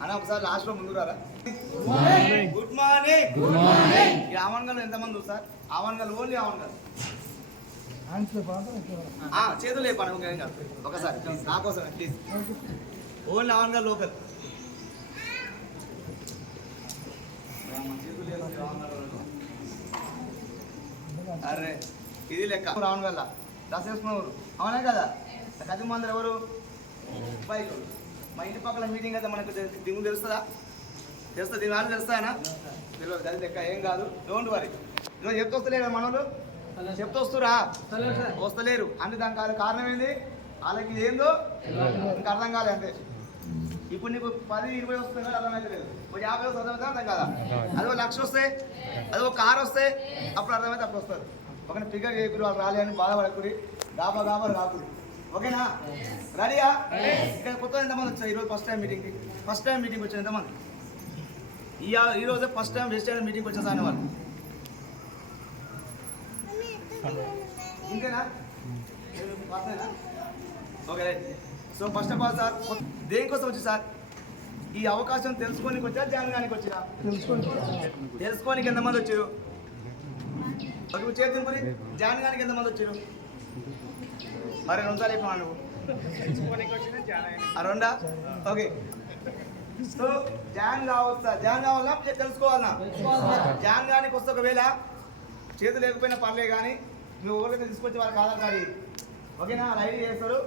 అన్న ఒకసారి లాస్ట్లో ముందు రారా? గుడ్ మార్నింగ్ ఈ ఆవన్గల్ ఎంతమంది సార్ ఆవన్గల్ ఓన్లీ ఆవన్గల్ చేతులు లేపాను ఇంకేం కాదు. ఒకసారి నా కోసం ప్లీజ్ ఓన్లీ ఆవన్గల్ లోకల్ అరే ఇది లెక్క. రావణ్ వల్ల. డ్రెస్ వేసుకున్నారు అవునా కదా? కది మందరు ఎవరు? బైక్. మా ఇంటి పక్కల మీటింగ్ అయితే మనకు దిగు తెలుస్తుందా? తెలుస్తుంది దీని వాళ్ళు తెలుస్తానా తెలియదు అది లెక్క ఏం కాదు. డోంట్ వరీ ఈరోజు చెప్తూ వస్తలేరు మనోళ్ళు? చెప్తూ వస్తురా? వస్తలేరు అంటే దానికి కాదు కారణం ఏంది? వాళ్ళకి ఏందో? ఇంకా అర్థం కాలే అంతే. ఇప్పుడు నీకు పది ఇరవై వస్తుంది కదా అర్థమైతే లేదు. ఒక యాభై వస్తుంది అర్థమైతే అర్థం కదా? అది ఒక లక్ష వస్తే అది ఒక కార్ వస్తే అప్పుడు అర్థమైతే అప్పుడు వస్తారు ఒక పికప్ చేయకురు వాళ్ళు రాలే అని బాధపడకురి గాబా గాబా రాకురి ఓకేనా? రెడీయా? ఇక్కడ కొత్త ఎంతమంది వచ్చారు ఈరోజు ఫస్ట్ టైం మీటింగ్కి ఫస్ట్ టైం మీటింగ్ వచ్చారు ఎంతమంది? ఈ ఈ రోజే first time west time meeting వచ్చేసా అనే వాళ్ళు ఇంతేనా? Okay right. So first of all sir దేనికోసం వచ్చి సార్ ఈ అవకాశం తెలుసుకోనికి వచ్చా జానగానికి వచ్చినా తెలుసుకోనికి ఎంతమంది వచ్చారు? ఒక చేతి తింపురి జానగానికి ఎంతమంది వచ్చారు? మరి రెండు సార్లు అయిపోయినా నువ్వు? రెండా? ఓకే. సో జాన్ కావచ్చా? జాన్ కావాలా లేదా తెలుసుకోవాలనా జాన్ గానికి వస్తే ఒకవేళ చేతులు లేకపోయినా పర్లే కానీ నువ్వు ఎవరైతే తీసుకొచ్చి వాళ్ళకి ఆధార్ కార్డు. ఓకేనా? ఐడి చేస్తారు.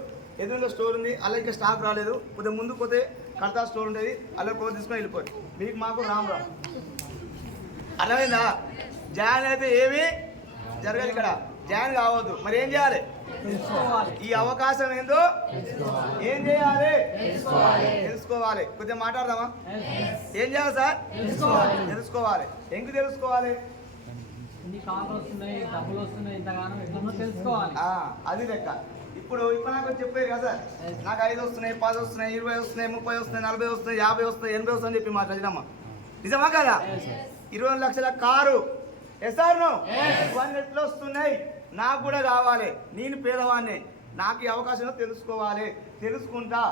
ఎదురుగా స్టోర్ ఉంది అలా ఇంకా స్టాక్ రాలేదు. కొద్దిగా ముందుకు పోతే కడతా స్టోర్ ఉండేది అలా పోతే తీసుకొని వెళ్ళిపోయి. మీకు మాకు రామ్ రామ్ అర్థమైందా? జాన్ అయితే ఏమి జరగదు ఇక్కడ. జాన్ కావద్దు. మరి ఏం చేయాలి? ఈ అవకాశం ఏందో ఏం చేయాలి? తెలుసుకోవాలి. కొద్దిగా మాట్లాడదామా? ఏం చేయాలి సార్? తెలుసుకోవాలి. ఎందుకు తెలుసుకోవాలి? అది లెక్క. ఇప్పుడు ఇప్పుడు నాకు చెప్పారు కదా నాకు ఐదు వస్తున్నాయి పది వస్తున్నాయి ఇరవై వస్తున్నాయి ముప్పై వస్తున్నాయి నలభై వస్తున్నాయి యాభై వస్తున్నాయి ఎనభై వస్తాయని చెప్పి మాట్లాడినమ్మా నిజమా కదా? ఇరవై లక్షల కారు. ఎస్ఆర్ను ఇవన్నీ ఎట్లా వస్తున్నాయి. నాకు కూడా కావాలి నేను పేదవాడిని. నాకు ఈ అవకాశం తెలుసుకోవాలి. తెలుసుకుంటా.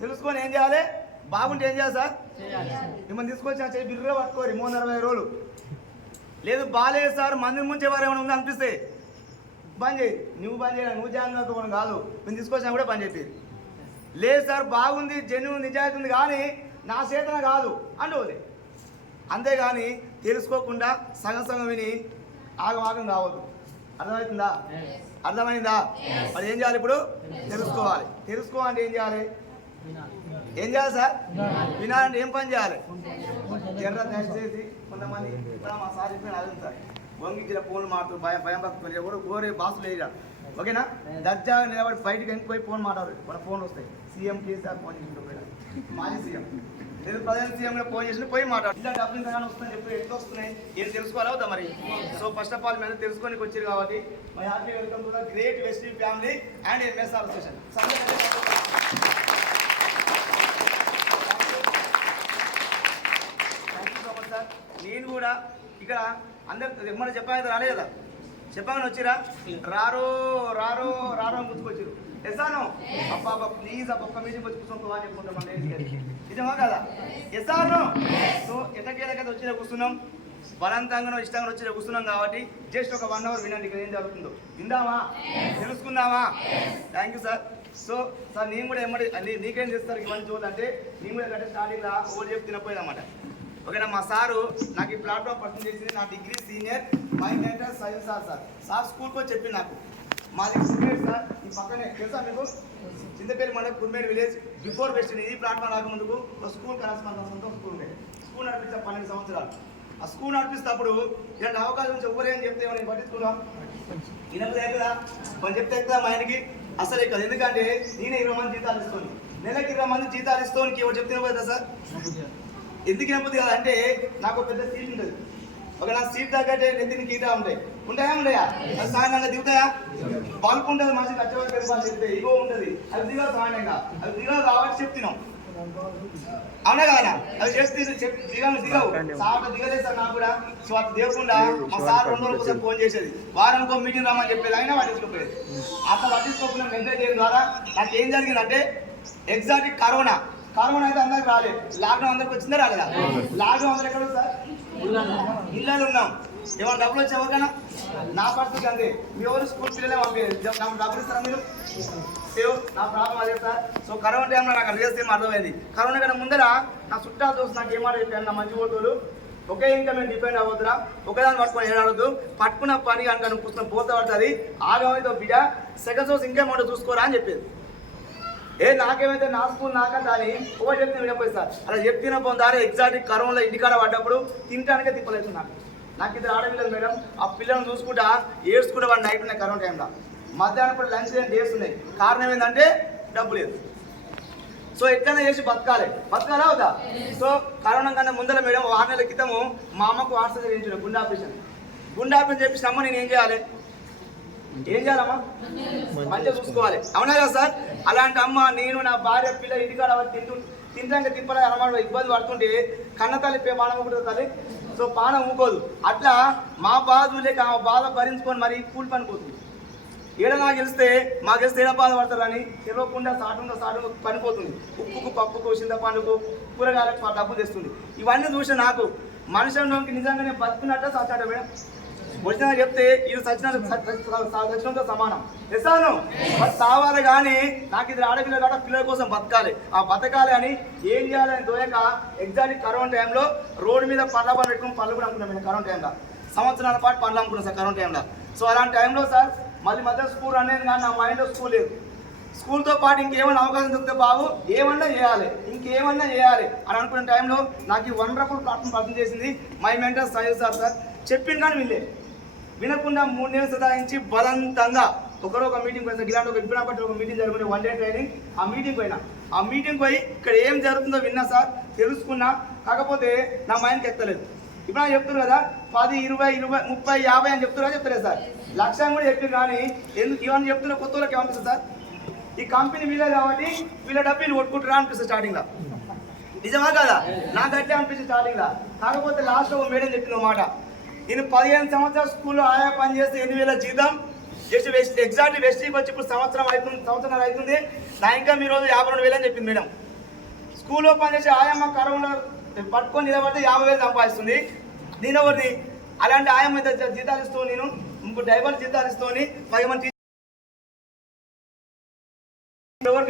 తెలుసుకొని ఏం చేయాలి? బాగుంటే ఏం చేయాలి సార్? మిమ్మల్ని తీసుకొచ్చి నా చేయి బిర్ర పట్టుకోరు మూడు అరవై రోజులు లేదు బాలేదు సార్ మంది ముంచేవారు ఏమైనా ఉంది అనిపిస్తే? బంద్ చేయి. నువ్వు బంద్ చేయాలి నువ్వు జాయిన్ కాకపోవడం కాదు. మేము తీసుకొచ్చినా కూడా బంద్ చెప్పి లేదు సార్ బాగుంది జెన్యు నిజాయితీ ఉంది కానీ నా చేతన కాదు అంటోది అంతేగాని తెలుసుకోకుండా సగం సగం విని ఆగమాగం కావద్దు. అర్థమవుతుందా? అర్థమైందా? మరి ఏం చేయాలి ఇప్పుడు? తెలుసుకోవాలి. తెలుసుకోవాలంటే ఏం చేయాలి? ఏం చేయాలి సార్? వినాలంటే ఏం పని చేయాలి? జనరల్ దయచేసి కొంతమంది ఇప్పుడు మా సార్ చెప్పిన అదే సార్ ఫోన్ మాట్లాడు భయం భయం భక్తులు ఎవరు గోరే బాసులు వేయరా ఓకేనా? దర్జాగా నిలబడి బయటకు ఎంకిపోయి ఫోన్ మాట్లాడు. మన ఫోన్ వస్తాయి. సీఎం కేసీఆర్ ఫోన్ చేసి మాజీ సీఎం. లేదు ప్రధాన సీఎం ఫోన్ చేసి పోయి మాట్లాడు. ఇలా డబ్బులు ఇంతగానో వస్తున్నాయి చెప్పి ఎట్లా వస్తున్నాయి? ఏం తెలుసుకోవాలి అవుతా మరి? సో ఫస్ట్ ఆఫ్ ఆల్ మేము తెలుసుకోనికి వచ్చారు కాబట్టి my happy welcome to the great west family and MSR association. Thank you so much sir నేను కూడా ఇక్కడ అందరు ఎమ్మని చెప్పాక రాలే కదా. చెప్పగానే వచ్చిరా? రారో రారో రారో అని గుర్తుకొచ్చారు ఎసాను అబ్బా అబ్బా ప్లీజ్ అబ్బా ఒక్క మీటింగ్ వచ్చి కూర్చొని అని చెప్పుకుంటాం మన నిజమా కదా? ఎసాను సో ఎటకేలకైతే వచ్చిన కూర్చున్నాం బలవంతంగానో ఇష్టంగా వచ్చిన కూర్చున్నాం కాబట్టి జస్ట్ ఒక వన్ అవర్ వినండి ఇక్కడ ఏం జరుగుతుందో. విందామా? తెలుసుకుందామా? Thank you sir so sir నేను కూడా ఏమంటే నీకేం చేస్తారు? ఇవన్నీ చూడాలంటే నేను కూడా కంటే స్టార్టింగ్లో ఓడి చెప్పి తినపోయేదన్నమాట ఓకేనా మా సారు నాకు ఈ ప్లాట్ఫామ్ పర్సన్ చేసింది నా degree senior mind enter science sir sir. Sir స్కూల్కి చెప్పి చెప్పింది నాకు. మాది కుర్మేడ్ సార్ ఈ పక్కనే. తెలుసా మీకు? చింతపేరు మండలం కుర్మేడ్ విలేజ్. బిఫోర్ వెస్ట్ ఈ ప్లాట్ఫామ్ రాకముందుకు ఒక స్కూల్ కరెస్పాండెన్స్ సొంతం స్కూల్ ఉండే స్కూల్ నడిపిస్తే పన్నెండు సంవత్సరాలు. ఆ స్కూల్ నడిపిస్తేప్పుడు ఇలాంటి అవకాశం నుంచి ఎవరేం చెప్తే ఏమైనా పట్టించుకున్నాం ఇనప్పుడు అవుతుందా కొంచెం చెప్తే అవుతుందా మా ఆయనకి? అసలు ఇక్కడ ఎందుకంటే నేనే ఇరవై మంది జీతాలు ఇస్తాను. నెలకి ఇరవై మంది జీతాలు ఇస్తాను. ఎవరు చెప్తే పోతుందా సార్? ఎందుకు వినకపోతే కదా అంటే నాకు పెద్ద సీట్ ఉండదు. ఒక నా సీట్ తగ్గట్టే నెత్తిని గీతా ఉంటాయి. ఉంటాయా ఉండయా? అది సాధారణంగా దిగుతాయా బల్బ్ ఉంటుంది మనిషి కష్టపడి పెరుగుతాను చెప్తే ఇగో ఉంటుంది. అది దిగదు సాధారణంగా అది దిగదు కాబట్టి చెప్తున్నాం. అవునా కదా? అది చేస్తే చెప్పి దిగవు సార్ దిగలేదు సార్ నాకు కూడా. సో అది దిగకుండా మా సార్ రెండు రోజుల కోసం ఫోన్ చేసేది. వారానికి ఒక మీటింగ్ రమ్మని చెప్పేది అయినా పట్టించుకోలేదు అట్లా పట్టించుకోకుండా మెసేజ్ చేయడం ద్వారా నాకు ఏం జరిగిందంటే ఎగ్జాక్ట్ కరోనా కరోనా అయితే అందరికి రాలేదు. లాక్డౌన్ అందరికి వచ్చిందా రాలేదా? లాక్డౌన్ అందరు ఎక్కడ సార్? ఇళ్ళలో ఉన్నాం. ఏమైనా డబ్బులు వచ్చి ఎవరికైనా? నా పరిస్థితి అంతే. మీ ఎవరు స్కూల్ పిల్లలే పంపించారు. నాకు డబ్బులు ఇస్తారా మీరు? సేవ్ నా ప్రాబ్లం అదే సార్. సో కరోనా టైంలో నాకు అది ఏం అర్థమైంది. కరోనా కన్నా ముందర నా చుట్టాలు చూసి నాకు ఏమాట చెప్పాను నా మంచి ఓటులు ఒకే ఇంకా మేము డిపెండ్ అవ్వద్దురా. ఒకదాన్ని పట్టుకొని ఏడాడద్దు పట్టుకున్న పని కనుక నువ్వు పుస్తకం పోతే పడుతుంది. ఆగమైతే బిడ్డ. సెకండ్ సోర్స్ ఇంకేమో చూసుకోరా అని చెప్పేది. ఏ నాకేమైతే నా స్కూల్ నాకంటే అని ఓ చెప్తే వినపోయి సార్. అలా చెప్తున్న పొందారే ఎగ్జాక్ట్ కరోనాలో ఇంటికాడ పడ్డప్పుడు తినడానికే తిప్పలేదు నాకు నాకు ఇద్దరు ఆడపిల్లలు మేడం ఆ పిల్లల్ని చూసుకుంటా ఏడ్చుకుంటా వాడు నైట్ ఉన్నాయి కరోనా టైంలో మధ్యాహ్నం కూడా లంచ్ ఏం చేస్తున్నాయి కారణం ఏంటంటే డబ్బు లేదు. సో ఎట్లనే చేసి బతకాలి. బతకాలా అవుతా సో కరోనా కన్నా ముందర మేడం ఆరు నెలల క్రితము మా అమ్మకు వాట్సాప్ చేయించిన గుండె ఆపరేషన్. గుండె ఆపరేషన్ చేపించిన అమ్మ నేను ఏం చేయాలి? ఏం చేయాలమ్మా? మంచిగా చూసుకోవాలి. అవునా కదా సార్? అలాంటి అమ్మ నేను నా భార్య పిల్ల ఇంటికాడ తింటు తింటాక తిప్పలే అనమాట ఇబ్బంది పడుతుంటే కన్న తల్లి పానం ఊపుతుంది తల్లి. సో పానం ఊకోదు. అట్లా మా బాధ లేక ఆ బాధ భరించుకొని మరి కూలి పనిపోతుంది ఏడ నాకు గెలిస్తే మా గెలిస్తే ఏడ బాధపడతారని తెలవకుండా సాటుంగా సాటు పనిపోతుంది ఉప్పుకు పప్పుకు చింతపండుకు కూరగాయలకు డబ్బు తెస్తుంది. ఇవన్నీ చూసి నాకు మనుషులకి నిజంగానే బతుకున్నట్టు సచ్చాట మేడం. వచ్చిన చెప్తే ఇది సచిన సచినంతో సమానం. ఎసాను మరి సావాలి కానీ నాకు ఇది ఆడపిల్ల కాడ పిల్లల కోసం బతకాలి. ఆ బతకాలి అని ఏం చేయాలని దోయక ఎగ్జాక్ట్ కరోనా టైంలో రోడ్డు మీద పండ్ల పని పెట్టుకుని పళ్ళు కూడా అమ్ముకున్నాం మేము కరోనా టైంలో సంవత్సరాల పాటు పండ్లు అమ్ముకున్నాం సార్ కరోనా టైంలో సో అలాంటి టైంలో సార్ మళ్ళీ మధ్య స్కూల్ అనేది కానీ నా మైండ్లో స్కూల్ లేదు. స్కూల్తో పాటు ఇంకేమైనా అవకాశం దొరికితే బాబు ఏమన్నా చేయాలి. ఇంకేమన్నా చేయాలి అని అనుకునే టైంలో నాకు ఈ వండర్ఫుల్ ప్లాట్ఫామ్ పరిచయం చేసింది my mentor Sai sir sir. చెప్పింది కానీ వినలే వినకుండా మూడు నెలలు సదాయించి బలవంతంగా ఒకరు ఒక మీటింగ్ పోయిన ఇలాంటి ఒక ఇబ్బినాపట్టి ఒక మీటింగ్ జరుగుతుంది వన్ డే ట్రైనింగ్ ఆ మీటింగ్ పోయినా ఆ మీటింగ్ పోయి ఇక్కడ ఏం జరుగుతుందో విన్నా సార్ తెలుసుకున్నా. కాకపోతే నా మైండ్కి ఎత్తలేదు. ఇప్పుడు నాకు చెప్తున్నారు కదా పది ఇరవై ఇరవై ముప్పై యాభై అని చెప్తున్నా చెప్తలేదు సార్. లక్ష కూడా చెప్పారు కానీ ఎందుకు ఇవన్నీ చెప్తున్న కొత్త వాళ్ళకి ఏమనిపిస్తుంది సార్? ఈ కంపెనీ వీళ్ళే కాబట్టి వీళ్ళ డబ్బులు కొట్టుకుంటారా అనిపిస్తుంది స్టార్టింగ్లో నిజమా కదా? నాకు అట్లే అనిపిస్తుంది స్టార్టింగ్లో కాకపోతే లాస్ట్లో ఒక మేడం చెప్పింది ఒక మాట. నేను పదిహేను సంవత్సరాలు స్కూల్లో ఆయా పని చేస్తే ఎనిమిది వేల జీతం. జస్ట్ వెస్ట్ ఎగ్జాక్ట్ వెస్ట్కి వచ్చి ఇప్పుడు సంవత్సరం అవుతుంది సంవత్సరం అవుతుంది. నా ఇంకా మీ రోజు యాభై రెండు వేలు అని చెప్పింది మేడం. స్కూల్లో పనిచేసే ఆయమ్మ కరోనా పట్టుకొని నిలబడితే యాభై వేలు సంపాదిస్తుంది. నేను ఎవరిని? అలాంటి ఆయమ్మ జీతాలు ఇస్తూ నేను. ఇంకో డ్రైవర్ జీతాలు ఇస్తూ పది మంది ఎవరు